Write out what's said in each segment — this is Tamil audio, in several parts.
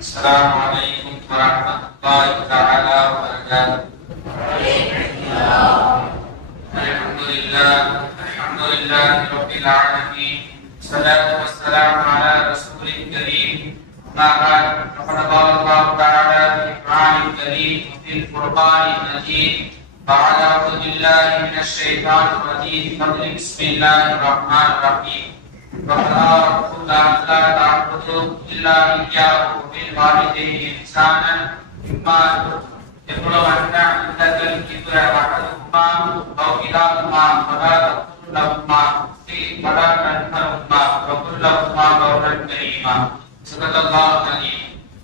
السلام عليكم ورحمة الله تعالى وبركاته. الحمد لله الحمد لله رب العالمين. الصلاة والسلام على رسول الكريم. أما بعد فقد قال الله تعالى في القرآن الكريم وفي الفرقان المجيد بعد أعوذ بالله من الشيطان الرجيم. بسم الله الرحمن الرحيم. وقضى ربك ألا تعبدوا إلا إياه وبالوالدين إحسانا إما يبلغن عندك الكبر أحدهما أو كلاهما فلا تقل لهما أف ولا تنهرهما وقل لهما قولا كريما صدق الله العظيم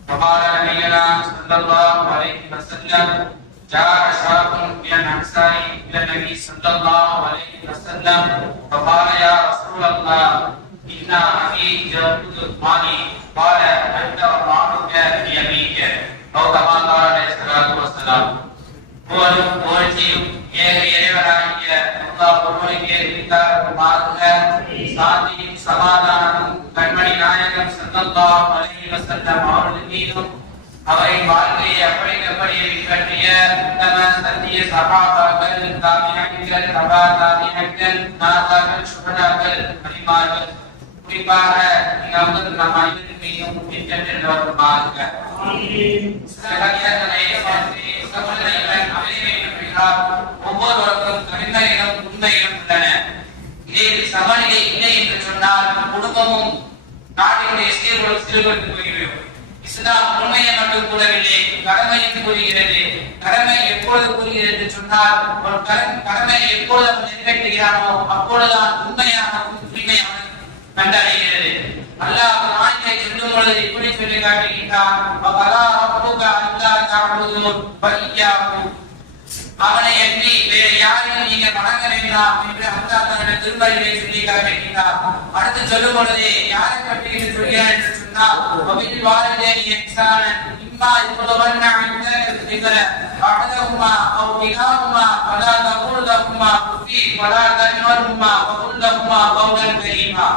وقال نبينا صلى الله عليه وسلم جاء شاب من الأنصار إلى النبي صلى الله عليه وسلم فقال يا رسول الله إن أخي يأخذ مالي قال أنت ومالك بيمينك أو كما قال عليه الصلاة والسلام புகழும் புகழ்ச்சியும் ஏக இறைவனாகிய அல்லாஹ் ஒருவனுக்கே உரித்தாகுமாறுக சாந்தியும் சமாதானமும் கண்மணி நாயகம் ஸல்லல்லாஹு அலைஹி வஸல்லம் அவர்கள் மீதும் அவரின் வாழ்க்கையை அப்படி எப்படி பின்பற்றிய உத்தம சத்திய சகாபாக்கள் தாமியாக்கள் தபா தாமியாக்கள் நாதாக்கள் சுகனாக்கள் பரிமார்கள் குறிப்பாக இங்கு அமர்ந்து நம் அனைவரின் மீதும் பின்பற்றி ஒவ்வொருவருக்கும் கடிமையிலும் உண்மையிலும் உள்ளன. இதில் சமநிலை இல்லை என்று சொன்னால் குடும்பமும் நாட்டினுடைய சீர்குலம் சீர்குலைந்து போய்விடும். இஸ்லாம் உண்மையை மட்டும் கூறவில்லை கடமையை கூறுகிறது. கடமை எப்பொழுது கூறுகிறது என்று சொன்னால் ஒரு கட- கடமையை எப்பொழுது அவன் நிறைவேற்றுகிறானோ அப்பொழுதுதான் உண்மையான உரிமை அவன் கண்டடைகிறது. அல்லாஹ் குர்ஆனிலே சொல்லும் பொழுது இப்படி சொல்லி காட்டுகின்றான் அவனை அன்றி வேறு யாரையும் நீங்க வணங்க வேண்டாம் என்று அல்லாஹ் தன்னுடைய திருமறையிலே சொல்லி காட்டுகின்றார் அடுத்து சொல்லும் பொழுது யாரை பற்றி இது சொல்கிறார் என்று சொன்னால் வபில் வாலிதேனி இஹ்சானன் இம்மா يبلغن عندك الكبر أحدهما أو كلاهما فلا تقل لهما أف ولا تنهرهما وقل لهما قولا كريما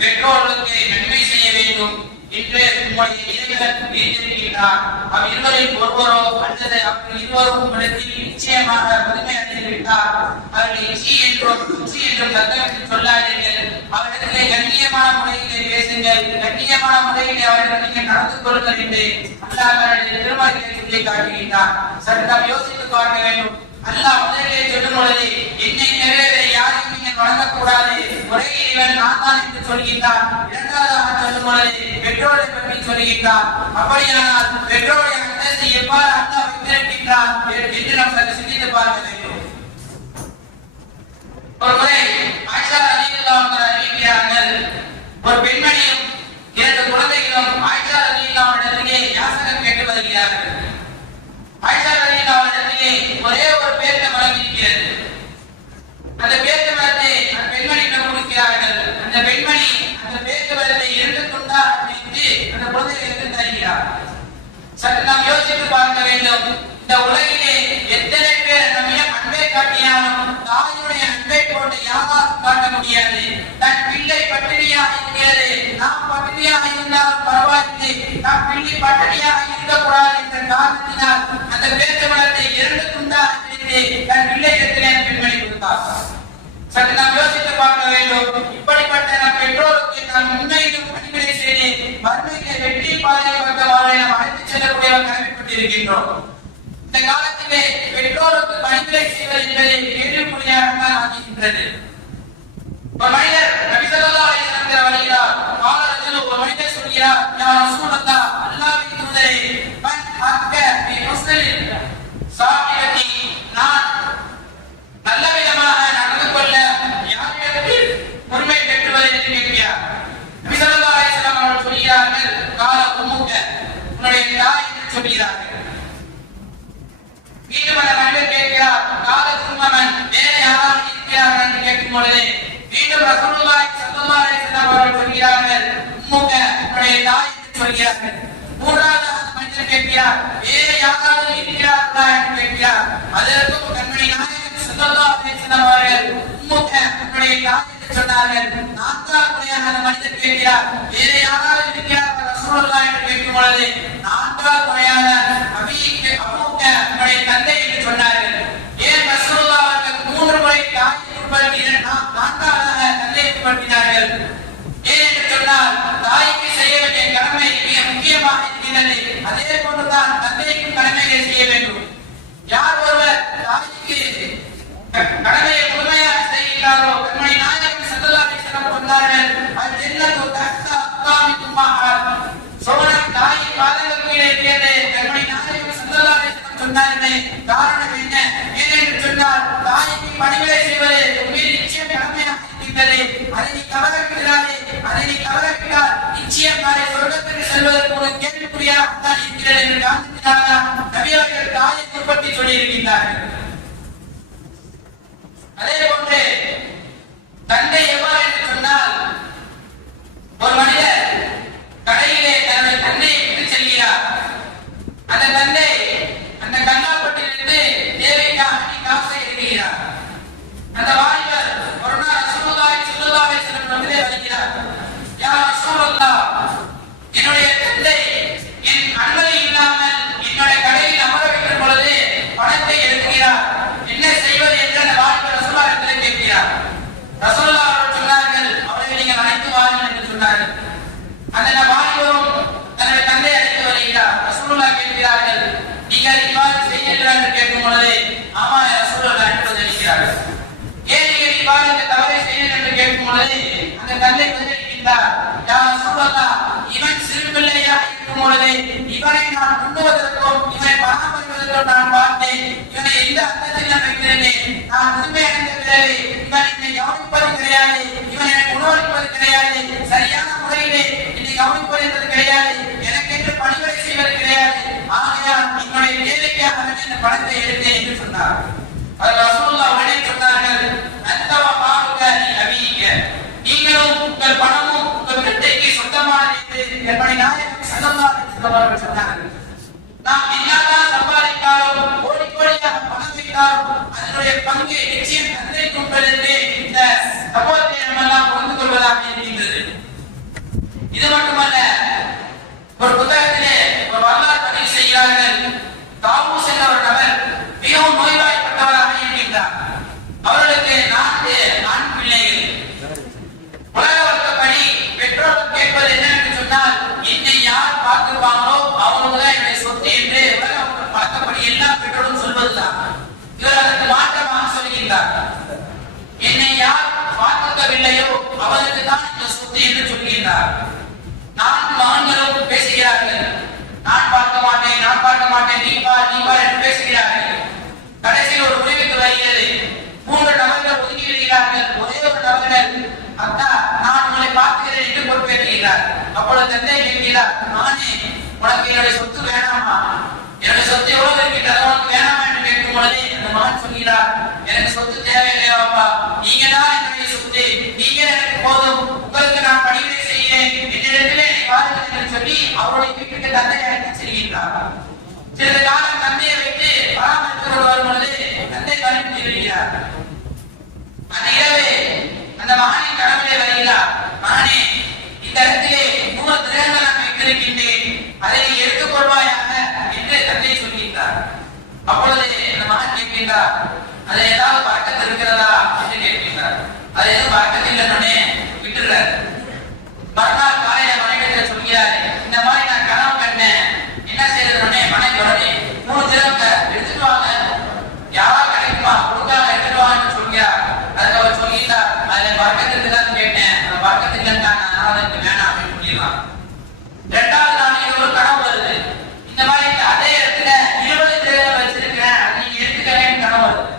பெற்றோர்களுக்கு நன்மை செய்ய வேண்டும் என்று உம்முடைய இறைவன் வைத்திருக்கின்றார் அவ் இருவரில் ஒருவரோ அல்லது அவர்கள் இருவரும் இடத்தில் நிச்சயமாக வலிமை அடைந்துவிட்டார் அவர்கள் இச்சி என்றும் உச்சி என்றும் தத்தமிட்டு சொல்லாதீர்கள். அவரிடத்திலே கண்ணியமான முறையிலே பேசுங்கள். கண்ணியமான முறையிலே அவர்கள் நீங்கள் நடந்து கொள்ளுங்கள் என்று அல்லாஹ் திருமணத்தை சொல்லி காட்டுகின்றார். யோசித்து பார்க்க வேண்டும். அல்லாஹ் முதலிலே சொல்லும் பொழுது என்னை நிறைவேற நீங்கள் வணங்கக்கூடாது ஒரே இறைவன் நான் தான் என்று சொல்கின்றார் இரண்டாவதாக சொல்லும் பொழுது பெற்றோரை பற்றி சொல்கின்றார் அப்படியானால் பெற்றோருடைய அந்தஸ்து எவ்வாறு அண்ணா வைத்திருக்கின்றார் என்று நாம் சற்று சிந்தித்து பார்க்க வேண்டும் ஒரு முறை ஆயிஷா ரலியல்லாஹு அன்ஹா அறிவிக்கிறார்கள் ஒரு பெண்மணியும் இரண்டு குழந்தைகளும் ஆயிஷா ரலியல்லாஹு இடத்திலே யாசகம் கேட்டு வருகிறார்கள் ஆயிஷா ரலியல்லாஹு இடத்திலே ஒரே ஒரு பேர்த்த மரம் இருக்கிறது அந்த பேர்த்த மரத்தை அந்த பெண்மணியிடம் கொடுக்கிறார்கள் அந்த பெண்மணி அந்த பேர்த்த மரத்தை இரண்டு துண்டா வைத்து அந்த குழந்தைகளுக்கு தருகிறார் சற்று நாம் யோசித்து பார்க்க வேண்டும் இந்த உலகிலே எத்தனை பேர் நம்மிடம் அன்பை தாயினுடைய அன்பை போட்டு யாராலும் காட்ட முடியாது? தன் பிள்ளை பட்டினியாக இருக்கிறது. நாம் பட்டினியாக இருந்தாலும் பரவாயில்லை. நம் பிள்ளை பட்டினியாக இருக்கக்கூடாது என்ற காரணத்தினால் அந்த பேச்சு மரத்தை இரண்டு துண்டாக பிரித்து தன் பிள்ளையிடத்திலே அந்த பெண்மணி கொடுத்தார். சற்று நாம் யோசித்து பார்க்க வேண்டும். இப்படிப்பட்ட நம் பெற்றோருக்கு நாம் உண்மையிலும் பணிவிடை செய்து மறுமையிலே வெற்றி பாதை பக்கவாறு நாம் அழைத்துச் செல்லக்கூடியவர் கடமைப்பட்டிருக்கின்றோம் இந்த காலத்திலே பெற்றோருக்கு பணிகளை செய்வது என்பதை கேள்விக்குறியாக ஆகின்றது ஒரு மனிதர் நபி ஸல்லல்லாஹு அலைஹி வஸல்லம் வழியிலார் கால ரஜுலு ஒரு மனிதர் சொல்கிறார் யா ரசூலல்லாஹ் அல்லாஹ்வின் தூதரே மன் ஹக்க பி முஸ்லிம் சாஹிபதி நான் நல்ல விதமாக நடந்து கொள்ள யாரிடத்தில் உரிமை பெற்றுவது என்று கேட்கிறார் நபி ஸல்லல்லாஹு அலைஹி வஸல்லம் அவர்கள் சொல்கிறார்கள் கால உம்முக்க உன்னுடைய தாய் என்று சொல்கிறார்கள் மீண்டும் அந்த மனிதர் கேட்கிறார் கால சும்மமன் வேற யாராவது இருக்கிறார்கள் என்று கேட்கும் பொழுது மீண்டும் ரசூலுல்லாஹி ஸல்லல்லாஹு அலைஹி வஸல்லம் அவர்கள் சொல்கிறார்கள் உம்முக்க உன்னுடைய தாய் என்று சொல்கிறார்கள் மூன்றாவது அந்த மனிதர் கேட்கிறார் வேற யாராவது இருக்கிறார்களா என்று கேட்கிறார் அதற்கும் கண்மணி நாயகம் ஸல்லல்லாஹு அலைஹி வஸல்லம் அவர்கள் உம்முக்க உன்னுடைய தாய் என்று சொன்னார்கள் நான்காவது முறையாக அந்த மனிதர் கேட்கிறார் வேற யாராவது இருக்கிறார்கள் ரசூலுல்லாஹி பொழுது நான்காவது முறையாக அபிக்கு அபூக்க உன்னுடைய தந்தை என்று சொன்னார்கள் ஏன் ரசூலுல்லா அவர்கள் மூன்று முறை தாயை உட்படுத்தினர் நான்காவதாக தந்தையை உட்படுத்தினார்கள் ஏன் என்று சொன்னால் தாய்க்கு செய்ய வேண்டிய கடமை மிக முக்கியமாக இருக்கின்றது அதே போன்றுதான் தந்தைக்கும் கடமைகளை செய்ய வேண்டும் யார் ஒருவர் தாய்க்கு க- கடமையை முழுமையாக செய்கிறாரோ கண்மணி நாயகம் ஸல்லல்லாஹு அலைஹி வஸல்லம் சொன்னார்கள் அது ஜன்னத்து தஹ்த அக்தாமிக்கும் மஹால் சோழன் தாயின் பாதங்கள் கீழே இருக்கிறது கண்மணி நாயகம் ஸல்லல்லாஹு அலைஹி வஸல்லம் சொன்னார்கள் காரணம் என்ன ஏனென்று சொன்னால் தாய்க்கு பணிவிடை செய்வது உண்மையில் நிச்சயம் கடமையாக இருக்கின்றது அதை நீ தவறவிட்டாலே அதை நீ தவறவிட்டால் நிச்சயம் நாளை சொர்க்கத்திற்கு செல்வதற்கு ஒரு கேள்விக்குறியாகத்தான் இருக்கிறது என்று காரணத்தினால்தான் நபி அவர்கள் தாயை உற்பத்தி சொல்லியிருக்கின்றார்கள். அதே போன்று தந்தை எவ்வாறு என்று சொன்னால் ஒரு மனிதர் கடையிலே தன்னுடைய தந்தையை விட்டு செல்கிறார். அந்த தந்தை அந்த கண்ணாப்பட்டிலிருந்து தேவைக்காக காசை எடுக்கிறார். அந்த வாலிபர் ஒரு நாள் ரசூலுல்லாஹி ஸல்லல்லாஹு அலைஹி வஸல்லம் இடத்திலே வருகிறார் யா ரசூலல்லாஹ் என்னுடைய தந்தை என் அனுமதி இல்லாமல் என்னுடைய கடையில் அமர வைக்கும் பொழுது பணத்தை எடுக்கிறார் என்ன செய்வது என்று அந்த வாலிபர் ரசூலுல்லாஹ் இடத்திலே கேட்கிறார் ரசூலுல்லாஹ் அவர்கள் சொன்னார்கள் அவரை நீங்கள் அழைத்து வாருங்கள் என்று சொன்னார்கள் அந்த வாலிபரும் தன்னுடைய தந்தை அழைத்து வருகிறார் ரசூலுல்லாஹ் கேட்கிறார்கள் நீங்கள் இவ்வாறு செய்கிறீர்கள் என்று கேட்கும் பொழுது ஆமா ரசூலுல்லாஹ் என்று பதிலளிக்கிறார்கள் ஏன் நீங்கள் இவ்வாறு இந்த தவறை செய்கிறீர்கள் என்று கேட்கும் பொழுது அந்த தந்தை பதிலளிக்கின்றார் யா ரசூலுல்லாஹ் இவன் சிறு பிள்ளையாக இருக்கும் பொழுது இவனை நான் உண்ணுவதற்கும் இவனை பராமரிப்பதற்கும் நான் பார்த்தேன் இவனை அர்த்தத்தில் நான் வைக்கிறேன் நான் முதுமை அடைந்த பிறகு இவன் என்னை கவனிப்பது கிடையாது இவன் எனக்கு உணவளிப்பது கிடையாது சரியான முறையிலே என்னை கவனிப்பது என்பது கிடையாது எனக்கென்று பணிவிடை செய்வது கிடையாது ஆகையால் உங்களுடைய வேலைக்காக இந்த பணத்தை எடுத்தேன் என்று சொன்னார் அது ரசூலுல்லாஹ் உடனே சொன்னார்கள் அந்தவ பாருங்க நீ நபிங்க நீங்களும் உங்கள் பணமும் உங்கள் பிள்ளைக்கு சொந்தமானது என்று நாயகம் சொன்னார்கள் நாம் என்னதான் அதனுடைய பங்கு நிச்சயம் தந்தை கொண்டது என்று இந்த என்று சொல்கின்றார் நான்கு பேசுகிறார்கள். நான் பார்க்க மாட்டேன் நான் பார்க்க மாட்டேன் நீ பார் நீ பார் என்று பேசுகிறார்கள். கடைசியில் ஒரு முடிவுக்கு வருகிறது மூன்று நபர்கள் விடுகிறார்கள். ஒரே ஒரு நபர்கள் அக்கா நான் உங்களை பார்க்கிறேன் என்று பொறுப்பேற்றுகிறார். அப்பொழுது தந்தை கேட்கிறார் நானே உனக்கு என்னுடைய சொத்து வேணாமா? என்னுடைய சொத்து எவ்வளவு இருக்கின்றது உனக்கு வேணாமா? என்று கேட்கும் பொழுது அந்த மகன் சொல்கிறார் எனக்கு சொத்து தேவையில்லையாப்பா. நீங்க தான் என்னுடைய சொத்து. நீங்க எனக்கு போதும். உங்களுக்கு நான் பணிவிடை செய்கிறேன் என்னிடத்திலே என்னை வாருங்கள் என்று சொல்லி அவருடைய வீட்டுக்கு தந்தை அழைத்து செல்கின்றார். சிறிது காலம் தந்தையை வைத்து பராமரித்து கொண்டு வரும் பொழுது தந்தை கருத்து செல்கிறார் அந்த இரவே அந்த மகனின் கனவிலே வருகிறார். மகனே இந்த இடத்திலே மூணு திரகங்கள் நான் வைத்திருக்கின்றேன். அதை நீ எடுத்துக் கொள்வாயாக என்று தந்தை சொல்கின்றார். அப்பொழுது அந்த மகன் கேட்கின்றார் அதை ஏதாவது பழக்கத்தில் இருக்கிறதா? என்று கேட்கின்றார். அதை எதுவும் பழக்கத்தில் இல்லைன்னே விட்டுறார் மறுநாள் காலையில மனைவிட்ட சொல்கிறாரு இந்த மாதிரி நான் கனவு கண்டேன் என்ன செய்யறதுனே மனைவி உடனே மூணு திரவங்க எடுத்துட்டு வாங்க யாரா கிடைக்குமா கொடுக்காம எடுத்துட்டு வாங்கன்னு சொல்கிறார் அதுக்கு அவர் சொல்கிறார் அதுல பழக்கத்துக்கு தான் கேட்டேன் அந்த பழக்கத்துக்கு இல்லைன்ட்டாங்க அதனால எனக்கு வேணாம் அப்படின்னு சொல்லிடலாம் ரெண்டாவது நாள் இது ஒரு கனவு வருது இந்த மாதிரி இந்த அதே இடத்துல இருபது திரவங்கள் வச்சிருக்கிறேன் அதை நீங்க எடுத்துக்கவேன்னு கனவு வருது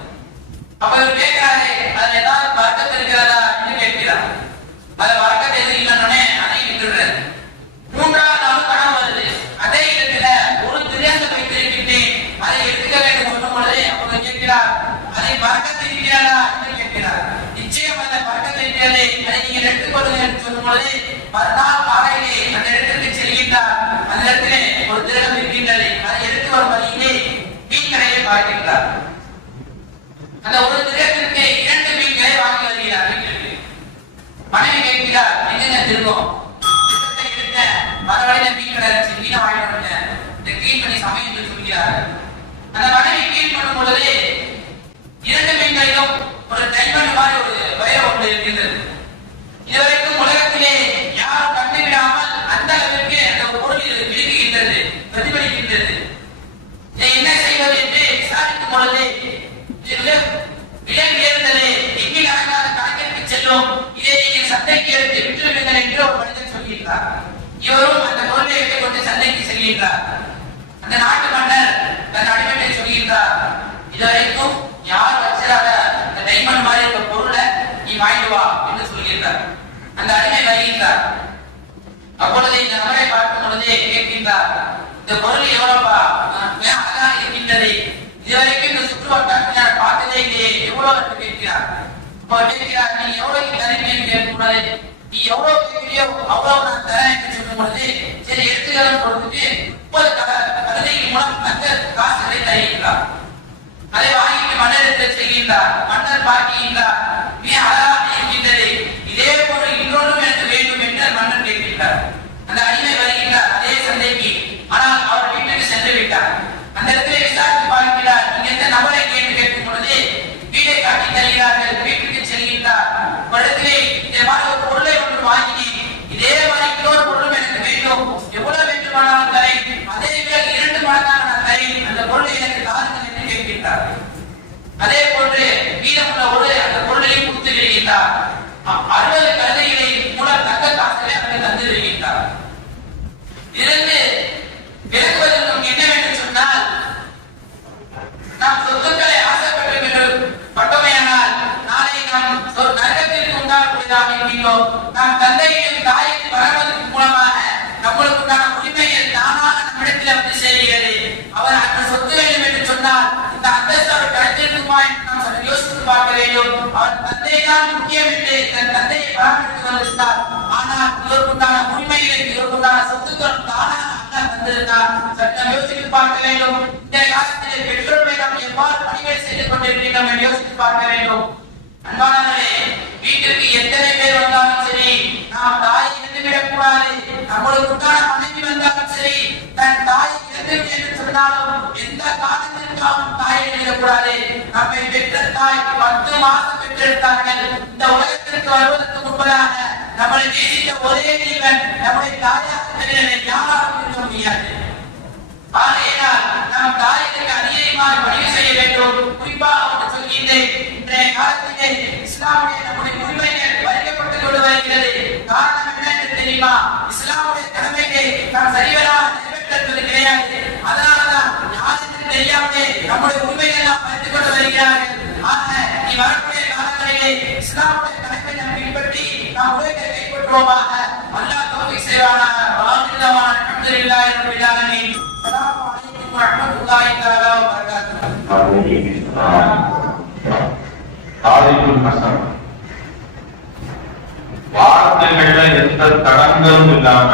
அப்ப இவர் கேட்கிறாரு அதுல ஏதாவது பழக்கத்து இருக்கிறதா என்று கேட்கிறார் அது வழக்கத்தை எதுவும் இல்லைன்னே அதையும் விட்டுடுறாரு மூன்றாவது நாள் கனவு வருது அதே இடத்துல ஒரு திரையங்க வைத்திருக்கின்றேன் அதை எடுத்துக்க வேண்டும் சொல்லும் பொழுது அவர் கேட்கிறார் அதை பறக்கத்து இருக்கிறதா என்று கேட்கிறார் நிச்சயம் அந்த பறக்கத்து இருக்கிறது அதை நீங்கள் எடுத்துக்கொள்ளுங்கள் என்று சொல்லும் பொழுது மறுநாள் காலையிலே அந்த இடத்திற்கு செல்கின்றார் அந்த இடத்திலே ஒரு திரகம் இருக்கின்றது அதை எடுத்து வரும் வழியிலே மீன் கடையை பார்க்கின்றார் அந்த ஒரு திரகத்திற்கு இரண்டு மீன்களை வாங்கி வருகிறார் வீட்டிற்கு மனைவி கேட்கிறார் எங்க திரும்பும் எடுத்த எடுத்த மறுபடியும் மீன் கடை மீனை வாங்கி சமை என்று சொல்கிறார்கள் அந்த மனைவி பண்ணும் பொழுது இரண்டு பெண்களிலும் ஒரு டைமண்ட் மாதிரி ஒரு வயர் ஒன்று இருக்கின்றது. இதுவரைக்கும் உலகத்திலே யாரும் கண்டுவிடாமல் அந்த அளவிற்கு அந்த பொருள் இது விழுங்குகின்றது பிரதிபலிக்கின்றது. இதை என்ன செய்வது என்று விசாரிக்கும் பொழுது இது விலை- விலை உயர்ந்தது கணக்கிற்கு செல்லும். இதை நீங்கள் சந்தைக்கு எடுத்து விற்றுவிடுங்கள் என்று ஒரு மனிதன் சொல்கின்றார் இவரும் அந்த பொருளை எடுத்துக்கொண்டு சந்தைக்கு செல்கின்றார் அந்த நாட்டு மன்னர் தன் அடிமையை சொல்கின்றார் இதுவரைக்கும் யார் வச்சிடாத இந்த டைமண்ட் மாதிரி இருக்க பொருளை நீ வாங்கிட்டு வா என்று சொல்கின்றார் அந்த அடிமை வருகின்றார் அப்பொழுது இந்த நபரை பார்க்கும் பொழுதே கேட்கின்றார் இந்த பொருள் எவ்வளவுப்பா மிக அழகாக இருக்கின்றது இதுவரைக்கும் இந்த சுற்று வட்டாரத்தில் நான் பார்த்ததே இல்லையே எவ்வளவு என்று கேட்கிறார் அப்போ கேட்கிறார் நீ எவ்வளவு தருவீங்க கேட்கும் பொழுது நீ எவ்வளவு கேட்கிறியோ அவ்வளவு நான் தரேன் என்று சொல்லும் பொழுது சரி எடுத்துக்கலாம் கொடுத்துட்டு முப்பது கழுதையின் மூலம் தங்க காசுகளை தருகின்றார் அதை வாங்கிட்டு மன்னர் செய்கின்றார் மன்னர் பார்க்கின்றார் மிக அழகாக இருக்கின்றது இதே போல இன்னொன்றும் எனக்கு வேண்டும் என்று மன்னர் கேட்கின்றார் அந்த அடிமை வருகின்றார் அதே சந்தைக்கு ஆனால் அவர் வீட்டுக்கு சென்று விட்டார் அந்த இடத்துல விசாரித்து பார்க்கிறார் நீங்க எந்த நபரை கேட்டு கேட்கும் பொழுது வீடை காட்டி தருகிறார்கள் வீட்டுக்கு செல்கின்றார் ஒரு இடத்திலே இந்த மாதிரி ஒரு பொருளை ஒன்று வாங்கினேன் இதே மாதிரி இன்னொரு பொருளும் எனக்கு வேண்டும் எவ்வளவு வேண்டுமானாலும் தரேன் அதே விட இரண்டு மடங்காக நான் தரேன் அந்த பொருளை எனக்கு தாருங்கள் என்று கேட்கின்றார் அதே போன்று மீதமுள்ள ஒரு அந்த பொருளையும் கொடுத்து விடுகின்றார் அ- அறுபது கழுதைகளை மூலம் தக்க காசுகளை அவர் தந்து விடுகின்றார் இதிலிருந்து விளக்குவதற்கு நமக்கு என்ன வேண்டும் சொன்னால் நாம் சொத்துக்களை ஆசைப்பட்டு என்று பட்டமையானால் நாளை நாம் சொ- நரகத்திற்கு உண்டாகக்கூடியதாக இருக்கின்றோம் நாம் தந்தையையும் தாயையும் பரவதற்கு மூலமாக நம்மளுக்கு உண்டான உரிமைகள் தானாக நம்மிடத்தில் வந்து சேருகிறது அவர் அந்த சொத்து வேண்டும் என்று சொன்னால் இந்த அந்தஸ்து அவர் கிடைத்திருக்குமா என்று நாம் சற்று யோசித்து பார்க்க வேண்டும் அவர் தந்தை தான் முக்கியம் என்று தன் தந்தையை பராமரித்து வந்திருந்தார். ஆனால் இவருக்குண்டான உரிமைகளை இவருக்குண்டான சொத்துக்கள் தானாக அல்லாஹ் தந்திருந்தார் சற்று யோசித்து பார்க்க வேண்டும் இந்த காலத்தில் பெற்றோர்களை நாம் எவ்வாறு பணிகள் செய்து கொண்டிருக்கின்றோம் என்று யோசித்து பார்க்க வேண்டும் அன்பானவர்களே வீட்டிற்கு எத்தனை பேர் வந்தாலும் சரி நாம் தாயை இழந்துவிடக் கூடாது நம்மளுக்கு உண்டான மனைவி வந்தாலும் சரி தன் தாயை இழந்து என்று சொன்னாலும் எந்த காரணத்திற்காகவும் தாயை இழந்துவிடக்கூடாது நம்மை பெற்ற தாய் பத்து மாதம் பெற்றெடுத்தார்கள் இந்த உலகத்திற்கு வருவதற்கு முன்பதாக நம்மளை நேசித்த ஒரே நீவன் நம்முடைய தாயாக தவிர யாராலும் இருக்க முடியாது. ஆகையினால் நாம் தாயத்துக்கு அதிகமாக பணிவு செய்ய வேண்டும். குறிப்பாக ஒன்று சொல்கின்றேன். இன்றைய காலத்திலே இஸ்லாமுடைய நம்முடைய உரிமைகள் பறிக்கப்பட்டுக் கொண்டு வருகிறது காரணம் என்ன என்று தெரியுமா? இஸ்லாமுடைய கடமைகளை நாம் சரிவராக நிறைவேற்றுவது கிடையாது. அதனாலதான் யாருக்கு தெரியாமலே நம்முடைய உரிமைகள் நாம் பறித்துக் கொண்டு வருகிறார்கள். ஆக நீ வரக்கூடிய காலங்களிலே இஸ்லாமுடைய கடமை நாம் பின்பற்றி நாம் உலகத்தை கைப்பற்றுவோமாக. அல்லாஹ் தௌஃபீக் செய்வானாக வாஹிதவான அல்ஹம்துலில்லாஹி ரப்பில் ஆலமீன். عليكم ورحمه الله تعالى وبركاته தாரிக்குல் ஹசன் வார்த்தைகள்ல எந்த தடங்களும் இல்லாம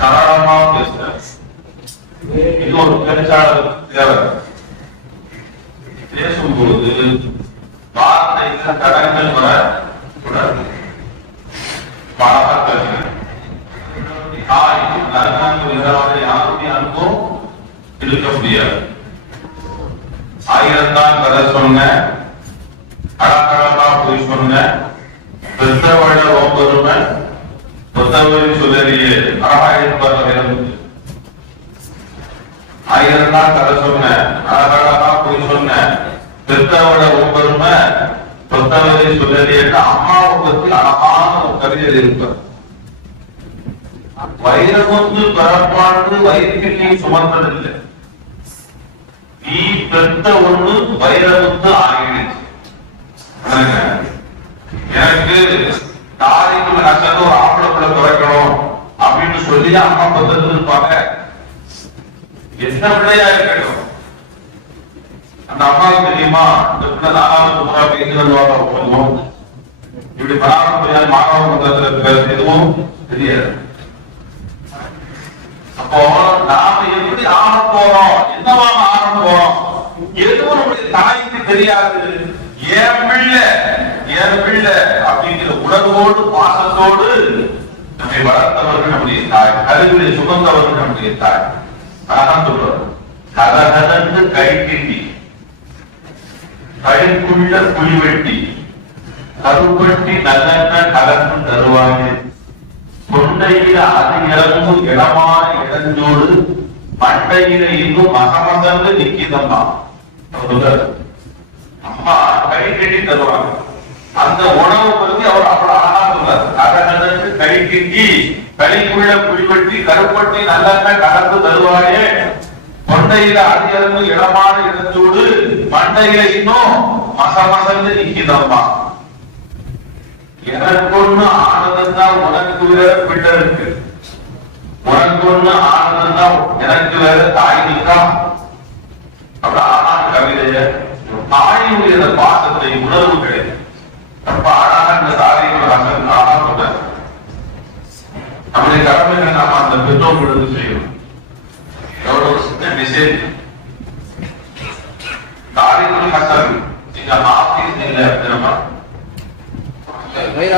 சரளமா பேசுற. இது ஒரு பேச்சாளர் தேவை. பேசும்போது வார்த்தையில தடங்கள் வர கூடாது அழகா பேசுறேன் தாய் யாருமே அனுபவம் இருக்க முடியாது. ஆயிரத்தான் கதை சொன்னேன் பெற்றவழ ஒவ்வொருமை புத்தவரி சொல்லறியன்னு அழகான ஒரு கவிதை இருப்பார். வைரமுத்து பிறப்பாண்டு வயிற்றில் சுமந்ததில்லை. நீ பெத்த ஒண்ணு வைரமுத்து ஆகிடுச்சு எனக்கு தாரிக்கு நசன்னு ஒரு ஆம்பளை பிள்ளை பிறக்கணும் அப்படின்னு சொல்லி அம்மா பக்கத்துல இருப்பாங்க. என்ன பிள்ளையா இருக்கட்டும்? அந்த அம்மாவுக்கு தெரியுமா இந்த பிள்ளை நாலாவது முறை பேசி வருவாங்க இப்படி பராமரிப்பு மாணவ மன்றத்துல பேச எதுவும் தெரியாது அப்போ நாம எப்படி ஆக போறோம் என்னவாக ஆக போறோம் எதுவும் நம்முடைய தாய்க்கு தெரியாது ஏன் பிள்ளை ஏன் பிள்ளை அப்படிங்கிற உணர்வோடு பாசத்தோடு நம்மை வளர்த்தவர்கள் நம்முடைய தாய் கருவிலை சுமந்தவர்கள் நம்முடைய தாய் அதான் சொல்றாரு கதகதன்னு கை கிண்டி கழுக்குள்ள குழி வெட்டி கருப்பட்டி நல்லெண்ண கலந்து தருவாங்க தொண்டையில அது இறங்கு இடமான இடஞ்சோடு மண்டையில இன்னும் மசமசந்து நிக்கிதம்மா. அம்மா கை கட்டி தருவாங்க. அந்த உணவு பத்தி அவர் அவ்வளவு அழகா சொல்றாரு. கதகதன்னு கை கிண்டி கழிக்குள்ள குழிவெட்டி கருப்பட்டி நல்லெண்ண கலந்து தருவாயே. அது அதிகரந்து இடமான இடஞ்சோடு மண்டையில இன்னும் மசமசந்து நிக்கிதம்மா. எனக்கு ஒண்ணு ஆனந்தம் தான் உனக்கு வேற பிள்ளை இருக்கு. உனக்கு ஒண்ணு ஆனந்தம் தான் எனக்கு வேற தாய் அப்படி ஆனா கவிதைய தாயினுடைய அந்த பாசத்தை உணர்வு கிடையாது. ரொம்ப அழகாக இந்த தாரையோட ரசம் அழகா சொல்ற நம்முடைய கடமைகளை நாம அந்த பெற்றோர்களுக்கு செய்யணும். எவ்வளவு சின்ன மெசேஜ் தாரிக்குள் ஹசன் நீங்க ஆபீஸ் இல்ல தெரியுமா Right